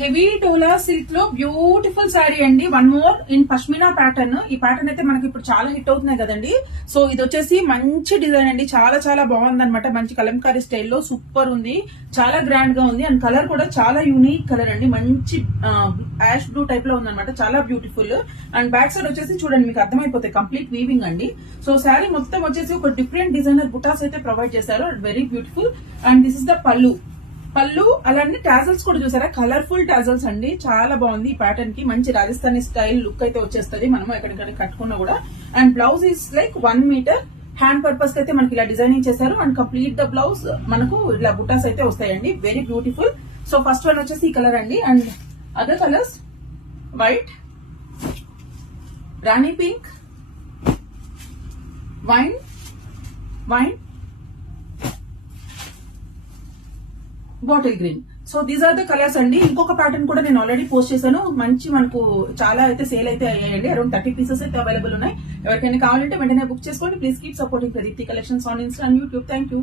Heavy డోలా silk లో beautiful sari అండి. One more in pashmina pattern. ఈ ప్యాటర్న్ అయితే మనకి ఇప్పుడు చాలా హిట్ అవుతున్నాయి కదండి. సో ఇది వచ్చేసి మంచి డిజైన్ అండి, చాలా చాలా బాగుంది అనమాట. మంచి కలంకారీ స్టైల్లో సూపర్ ఉంది, చాలా గ్రాండ్ గా ఉంది. అండ్ కలర్ కూడా చాలా యూనిక్ కలర్ అండి, మంచి యాష్ బ్లూ టైప్ లో ఉందన్నమాట, చాలా బ్యూటిఫుల్. అండ్ బ్యాక్ సైడ్ వచ్చేసి చూడండి, మీకు అర్థమైపోతాయి, కంప్లీట్ వీవింగ్ అండి. సో శారీ మొత్తం వచ్చేసి ఒక డిఫరెంట్ డిజైనర్ బుటాస్ అయితే ప్రొవైడ్ చేశారు, very beautiful. And this is the పళ్ళు. అలానే టాజల్స్ కూడా చూసారా, కలర్ఫుల్ టాజల్స్ అండి, చాలా బాగుంది. ఈ ప్యాటర్న్ కి మంచి రాజస్థానీ స్టైల్ లుక్ అయితే వచ్చేస్తుంది మనం ఎక్కడికైనా కట్టుకున్నా కూడా. And blouse is like 1 metre. Hand purpose అయితే మనకి ఇలా డిజైనింగ్ చేశారు. అండ్ కంప్లీట్ ద బ్లౌజ్ మనకు ఇలా బుటాస్ అయితే వస్తాయండి, very beautiful. So first one వచ్చేసి ఈ కలర్ అండి. And other colours white, rani pink, wine, bottle green. So these are the colours అండి. ఇంకొక ప్యాటర్న్ కూడా నేను ఆల్రెడీ పోస్ట్ చేశాను, మంచి మనకు చాలా అయితే సేల్ అయితే అయ్యాయండి. అరౌండ్ 30 పీసెస్ అయితే అవైలబుల్ ఉన్నాయి. ఎవరికైనా కావాలంటే వెంటనే బుక్ చేసుకోండి. Please keep supporting Pradeepti collections on Insta and YouTube. Thank you.